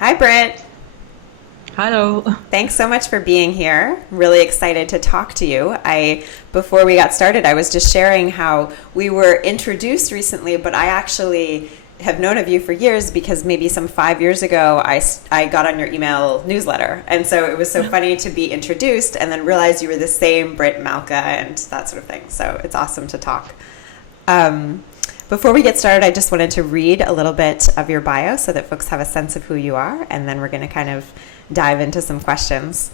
Hi, Britt. Hello. Thanks so much for being here. Really excited to talk to you. Before we got started, I was just sharing how we were introduced recently, but I actually have known of you for years because maybe some 5 years ago, I got on your email newsletter. And so it was so funny to be introduced and then realize you were the same Britt Malka and that sort of thing. So it's awesome to talk. Um, Before we get started, I just wanted to read a little bit of your bio so that folks have a sense of who you are, and then we're going to kind of dive into some questions.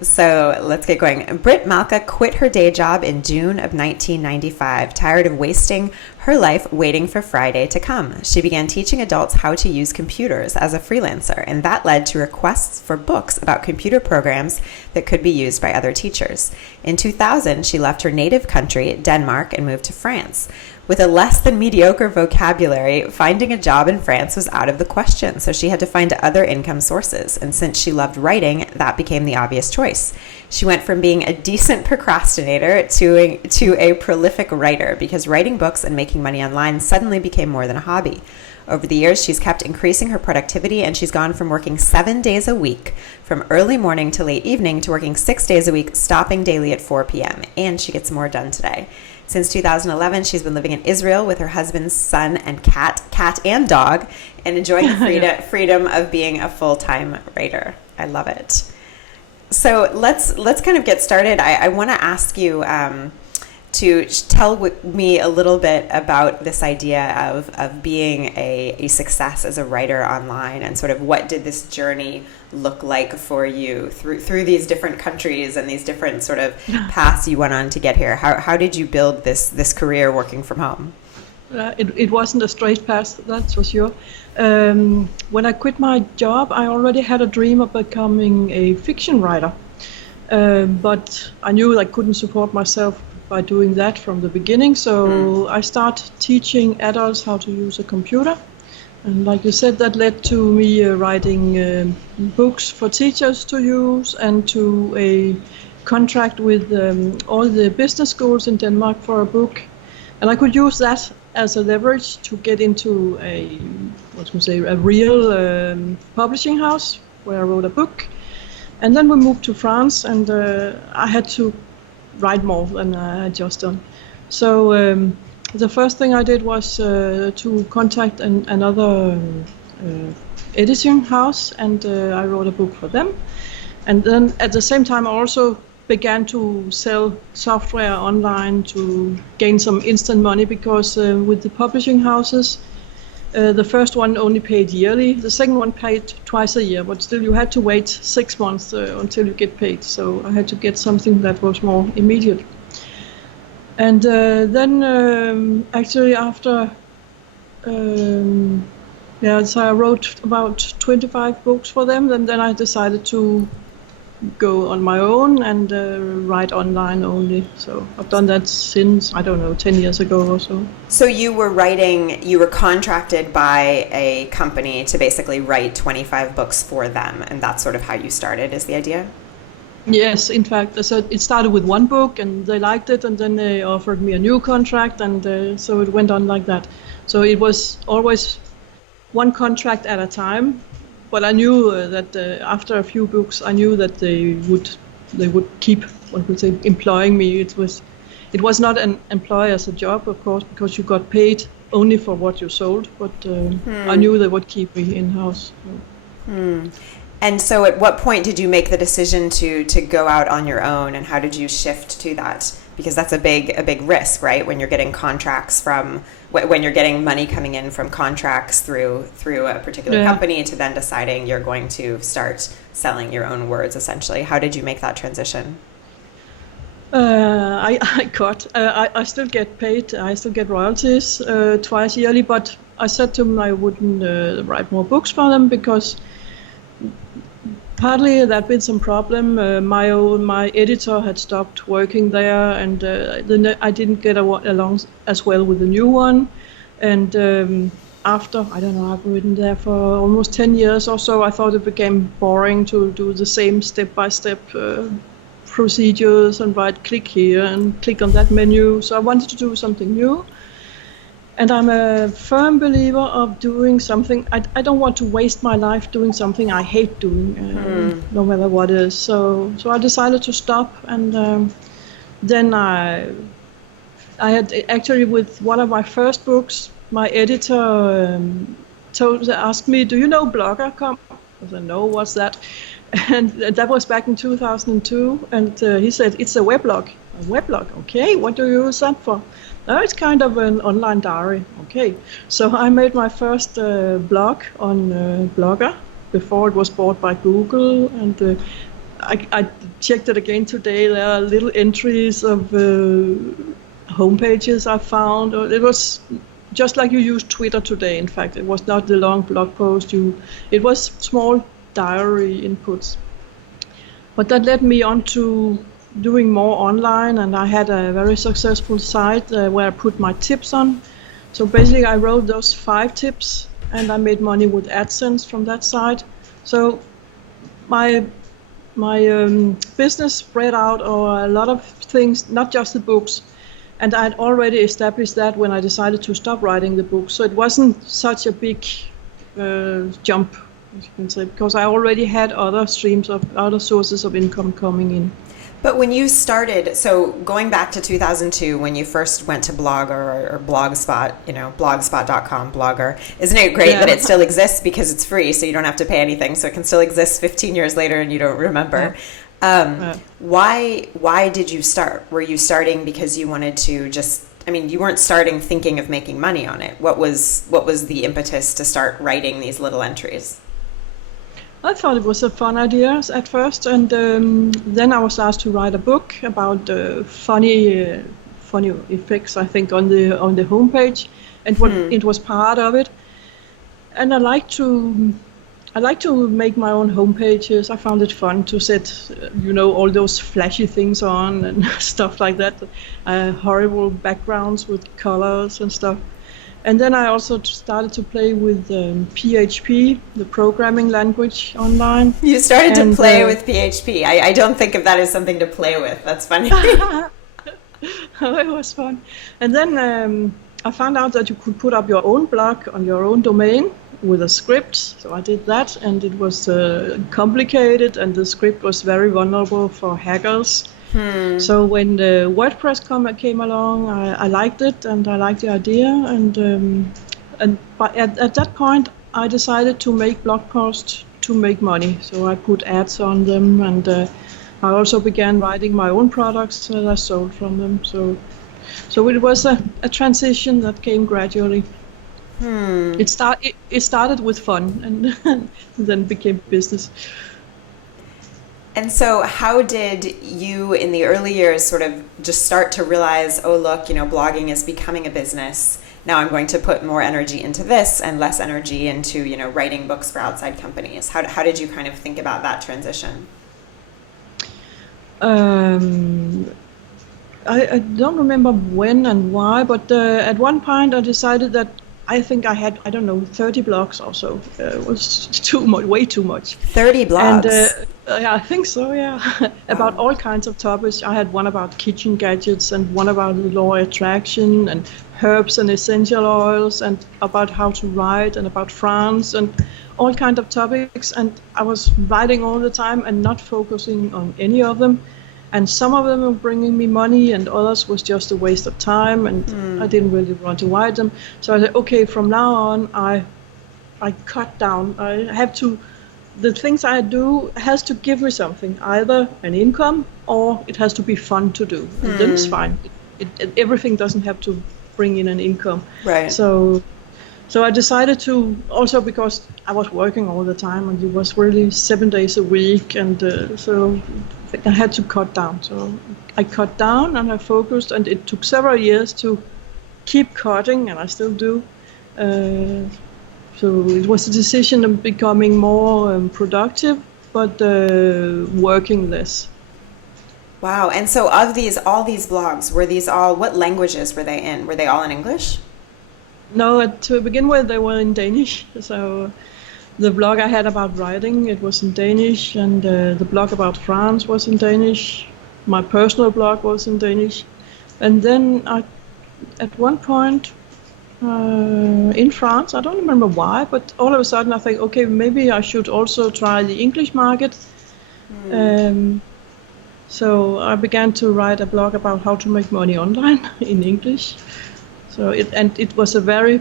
So let's get going. Britt Malka quit her day job in June of 1995, tired of wasting her life waiting for Friday to come. She began teaching adults how to use computers as a freelancer, and that led to requests for books about computer programs that could be used by other teachers. In 2000, she left her native country, Denmark, and moved to France. With a less than mediocre vocabulary, finding a job in France was out of the question, so she had to find other income sources. And since she loved writing, that became the obvious choice. She went from being a decent procrastinator to a prolific writer because writing books and making money online suddenly became more than a hobby. Over the years, she's kept increasing her productivity, and she's gone from working 7 days a week, from early morning to late evening, to working 6 days a week, stopping daily at 4 p.m., and she gets more done today. Since 2011, she's been living in Israel with her husband, son, and cat and dog, and enjoying the freedom of being a full-time writer. I love it. So let's kind of get started. I want to ask you to tell me a little bit about this idea of being a success as a writer online, and sort of what did this journey look like for you through these different countries and these different sort of paths you went on to get here. How did you build this career working from home? It wasn't a straight path, that's for sure. When I quit my job, I already had a dream of becoming a fiction writer. But I knew I couldn't support myself by doing that from the beginning, so I started teaching adults how to use a computer. And like you said, that led to me writing books for teachers to use, and to a contract with all the business schools in Denmark for a book. And I could use that as a leverage to get into a real publishing house where I wrote a book. And then we moved to France, and I had to write more than I had just done. So the first thing I did was to contact another editing house, and I wrote a book for them. And then at the same time I also began to sell software online to gain some instant money, because with the publishing houses, the first one only paid yearly, the second one paid twice a year, but still you had to wait 6 months until you get paid. So I had to get something that was more immediate. And then actually after, so I wrote about 25 books for them, and then I decided to go on my own and write online only. So I've done that since, 10 years ago or so. So you were contracted by a company to basically write 25 books for them, and that's sort of how you started, is the idea? Yes, in fact, so it started with one book, and they liked it, and then they offered me a new contract, and so it went on like that. So it was always one contract at a time. But I knew that after a few books, I knew that they would keep employing me. It was not an employer as a job, of course, because you got paid only for what you sold. But I knew they would keep me in house. And so, at what point did you make the decision to go out on your own, and how did you shift to that? Because that's a big risk, right? When you're getting contracts when you're getting money coming in from contracts through a particular company, to then deciding you're going to start selling your own words, essentially. How did you make that transition? I still get paid. I still get royalties twice yearly, but I said to them I wouldn't write more books for them, because partly there'd been some problem. My editor had stopped working there, and then I didn't get along as well with the new one. And after, I've written there for almost 10 years or so, I thought it became boring to do the same step-by-step procedures and click here and click on that menu. So I wanted to do something new. And I'm a firm believer of doing something. I don't want to waste my life doing something I hate doing, no matter what it is. So I decided to stop, and then I had actually, with one of my first books, my editor asked me, "Do you know Blogger.com?" I said, "No, what's that?" And that was back in 2002. And he said, "It's a weblog." A weblog, okay. What do you use that for? No, it's kind of an online diary. Okay. So I made my first blog on Blogger before it was bought by Google, and I checked it again today. There are little entries of homepages I found. It was just like you use Twitter today. In fact, it was not the long blog post. It was small diary inputs. But that led me on to doing more online, and I had a very successful site where I put my tips on. So basically, I wrote those 5 tips, and I made money with AdSense from that site. So my business spread out over a lot of things, not just the books. And I'd already established that when I decided to stop writing the book. So it wasn't such a big jump, as you can say, because I already had other sources of income coming in. But when you started, so going back to 2002, when you first went to Blogger or Blogspot, blogspot.com, Blogger, isn't it great that it still exists because it's free, so you don't have to pay anything, so it can still exist 15 years later and you don't remember. Why did you start? Were you starting because you wanted to you weren't starting thinking of making money on it. What was the impetus to start writing these little entries? I thought it was a fun idea at first, and then I was asked to write a book about funny effects, I think, on the homepage, and it was part of it. And I like to make my own homepages. I found it fun to set, all those flashy things on and stuff like that, horrible backgrounds with colors and stuff. And then I also started to play with PHP, the programming language online. You started to play with PHP. I don't think of that as something to play with. That's funny. It was fun. And then I found out that you could put up your own blog on your own domain with a script. So I did that, and it was complicated, and the script was very vulnerable for hackers. So when the WordPress came along, I liked it, and I liked the idea, and at that point I decided to make blog posts to make money. So I put ads on them, and I also began writing my own products that I sold from them. So it was a transition that came gradually. It started with fun, and then became business. And so how did you, in the early years, sort of just start to realize, oh, look, blogging is becoming a business. Now I'm going to put more energy into this and less energy into, writing books for outside companies. How did you kind of think about that transition? I don't remember when and why, but at one point I decided that I think I had, 30 blogs or so. It was way too much. 30 blogs? And yeah, I think so, yeah. About all kinds of topics. I had one about kitchen gadgets, and one about the law of attraction, and herbs and essential oils, and about how to write, and about France, and all kinds of topics. And I was writing all the time and not focusing on any of them. And some of them were bringing me money, and others was just a waste of time, and I didn't really want to write them. So I said, okay, from now on, I cut down. I have to, the things I do has to give me something, either an income or it has to be fun to do. And then it's fine. Everything doesn't have to bring in an income. Right. So I decided to, also because I was working all the time, and it was really 7 days a week, and so I had to cut down. So I cut down, and I focused, and it took several years to keep cutting, and I still do. So it was a decision of becoming more productive, but working less. Wow. And so of all these blogs, what languages were they in? Were they all in English? No, to begin with, they were in Danish. So the blog I had about writing, it was in Danish, and the blog about France was in Danish. My personal blog was in Danish. And then at one point, in France. I don't remember why, but all of a sudden I think, okay, maybe I should also try the English market. Um, so I began to write a blog about how to make money online in English. So it was a very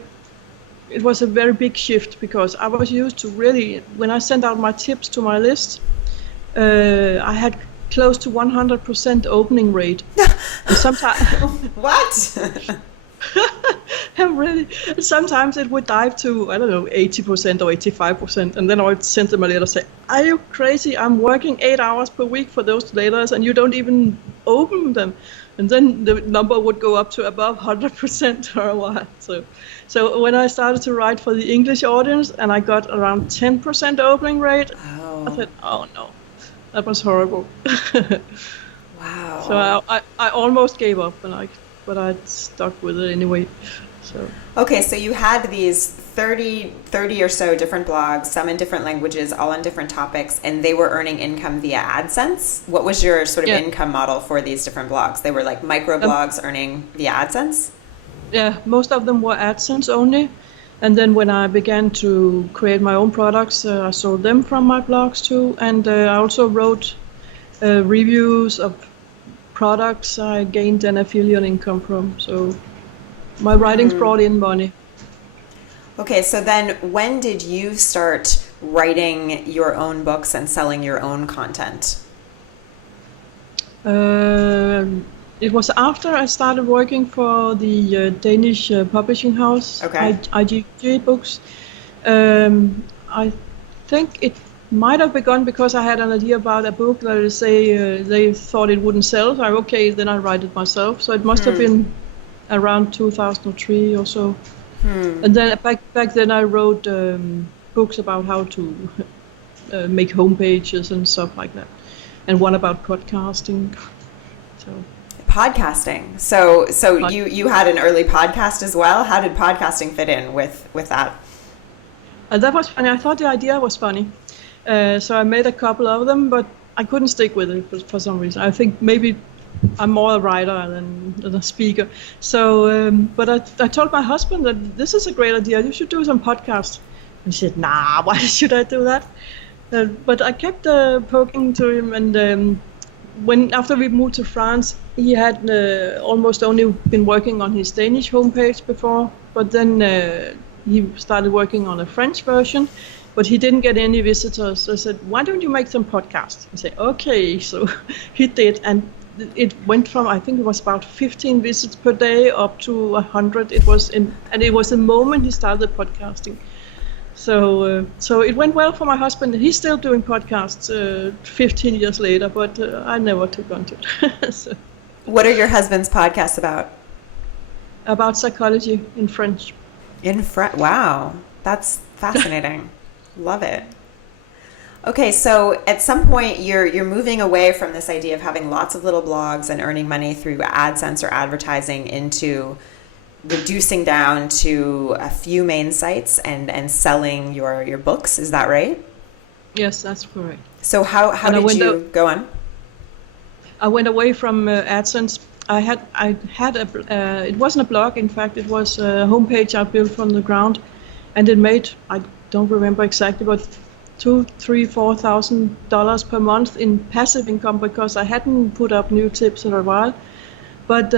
big shift, because I was used to really, when I sent out my tips to my list, I had close to 100% opening rate. And sometimes What? really, sometimes it would dive to, I don't know, 80% or 85%, and then I would send them a letter say, "Are you crazy? I'm working 8 hours per week for those letters, and you don't even open them." And then the number would go up to above 100% for a while. So when I started to write for the English audience and I got around 10% opening rate, I thought, oh no, that was horrible. Wow. So I almost gave up, but I stuck with it anyway. So Okay, so you had these 30 or so different blogs, some in different languages, all on different topics, and they were earning income via AdSense. What was your sort of income model for these different blogs? They were like micro blogs earning via AdSense? yeah, most of them were AdSense only. And then when I began to create my own products, I sold them from my blogs too. And I also wrote reviews of products I gained an affiliate income from. So my writings brought in money. Okay, so then when did you start writing your own books and selling your own content? It was after I started working for the Danish publishing house, Okay. IGG Books. I think it might have begun because I had an idea about a book that they thought it wouldn't sell. So okay, then I write it myself. So it must have been around 2003 or so. And then back then I wrote books about how to make homepages and stuff like that, and one about podcasting. So Podcasting. So you had an early podcast as well. How did podcasting fit in with that? that was funny. I thought the idea was funny, so I made a couple of them, but I couldn't stick with it for some reason. I think maybe I'm more a writer than a speaker. So, but I told my husband that this is a great idea. You should do some podcasts. He said, "Nah, why should I do that?" But I kept poking to him, and after we moved to France, he had almost only been working on his Danish homepage before. But then he started working on a French version. But he didn't get any visitors. So I said, "Why don't you make some podcasts?" He said, "Okay." So he did, and it went from, I think it was about 15 visits per day up to 100. It was the moment he started podcasting. So it went well for my husband. He's still doing podcasts 15 years later, but I never took on to it. So, What are your husband's podcasts about psychology in French. In French? Wow, that's fascinating. Love it. Okay, so at some point you're moving away from this idea of having lots of little blogs and earning money through AdSense or advertising into reducing down to a few main sites and selling your books. Is that right? Yes, that's correct. So how did you go on? I went away from AdSense. I had it wasn't a blog. In fact, it was a homepage I built from the ground, and it made, I don't remember exactly, but $2,000, $3,000, $4,000 per month in passive income, because I hadn't put up new tips in a while. But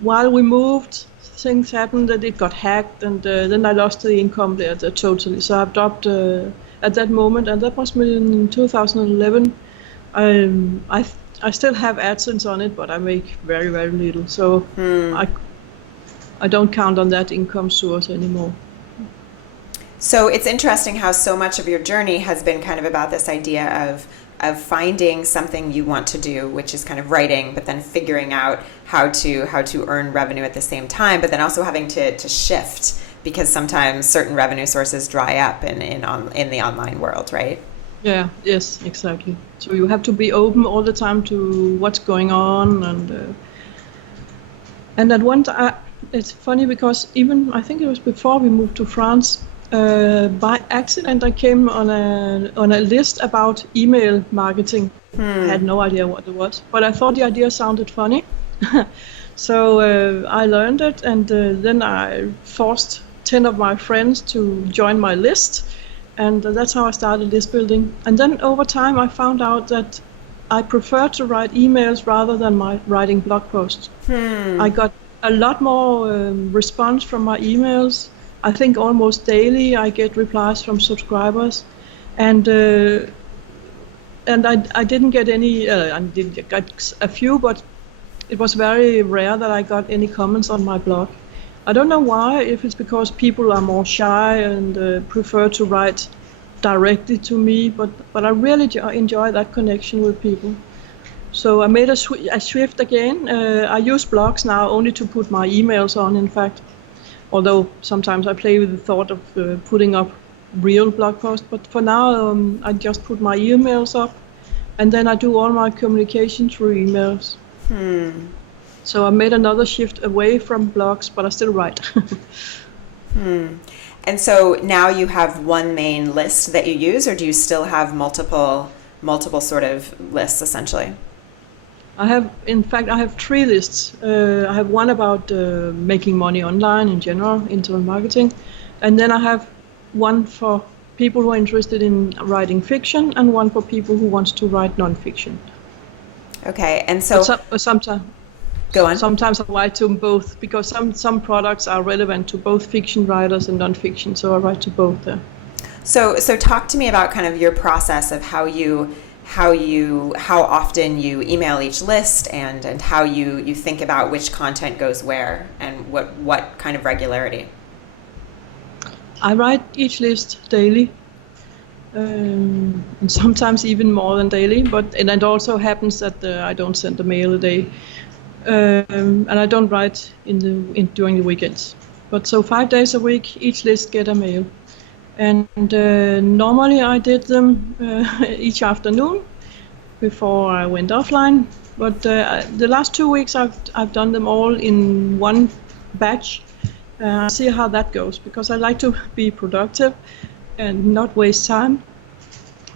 while we moved, things happened that it got hacked, and then I lost the income there totally. So I've dropped at that moment, and that was in 2011. I still have AdSense on it, but I make very, very little. So I don't count on that income source anymore. So it's interesting how so much of your journey has been kind of about this idea of finding something you want to do, which is kind of writing, but then figuring out how to earn revenue at the same time, but then also having to shift, because sometimes certain revenue sources dry up in the online world, right? Yeah, yes, exactly. So you have to be open all the time to what's going on, and at one time, it's funny because even I think it was before we moved to France, by accident I came on a list about email marketing. I had no idea what it was, but I thought the idea sounded funny. So I learned it, and then I forced 10 of my friends to join my list, and that's how I started list building. And then over time, I found out that I prefer to write emails rather than writing blog posts. I got a lot more response from my emails. I think almost daily I get replies from subscribers, and I didn't get any. I did get a few, but it was very rare that I got any comments on my blog. I don't know why, if it's because people are more shy and prefer to write directly to me, but I really enjoy that connection with people. So I made a shift again. I use blogs now only to put my emails on, in fact, although sometimes I play with the thought of putting up real blog posts, but for now I just put my emails up, and then I do all my communication through emails. So I made another shift away from blogs, but I still write. And so now you have one main list that you use, or do you still have multiple sort of lists essentially? I have 3 lists. I have one about making money online in general, internet marketing, and then I have one for people who are interested in writing fiction, and one for people who want to write non-fiction. Okay, and so sometimes. Go on. Sometimes I write to both, because some products are relevant to both fiction writers and non-fiction, so I write to both there. So talk to me about kind of your process of how often you email each list, and how you think about which content goes where, and what kind of regularity. I write each list daily, and sometimes even more than daily, and it also happens that I don't send a mail a day. And I don't write during the weekends. But so 5 days a week, each list get a mail. And normally I did them each afternoon before I went offline. But the last 2 weeks I've done them all in one batch. See how that goes, because I like to be productive and not waste time.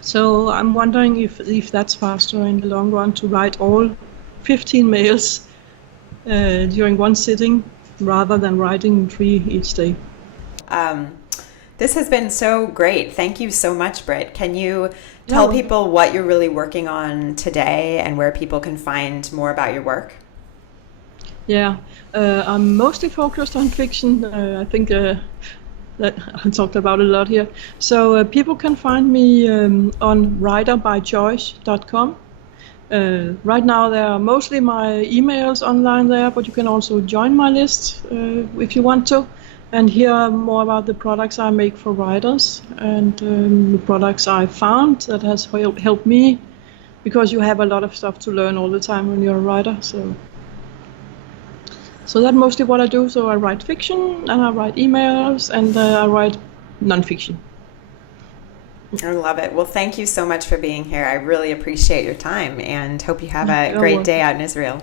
So I'm wondering if that's faster in the long run to write all 15 mails during one sitting rather than writing 3 each day. This has been so great. Thank you so much, Britt. Can you tell people what you're really working on today and where people can find more about your work? Yeah, I'm mostly focused on fiction. I think that I talked about it a lot here. So people can find me on writerbychoice.com. Right now there are mostly my emails online there, but you can also join my list if you want to, and hear more about the products I make for writers, and the products I found that has helped me, because you have a lot of stuff to learn all the time when you're a writer. So that's mostly what I do. So I write fiction, and I write emails, and I write non-fiction. I love it. Well, thank you so much for being here. I really appreciate your time, and hope you have a great day out in Israel.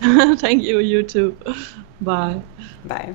Thank you. You too. Bye. Bye.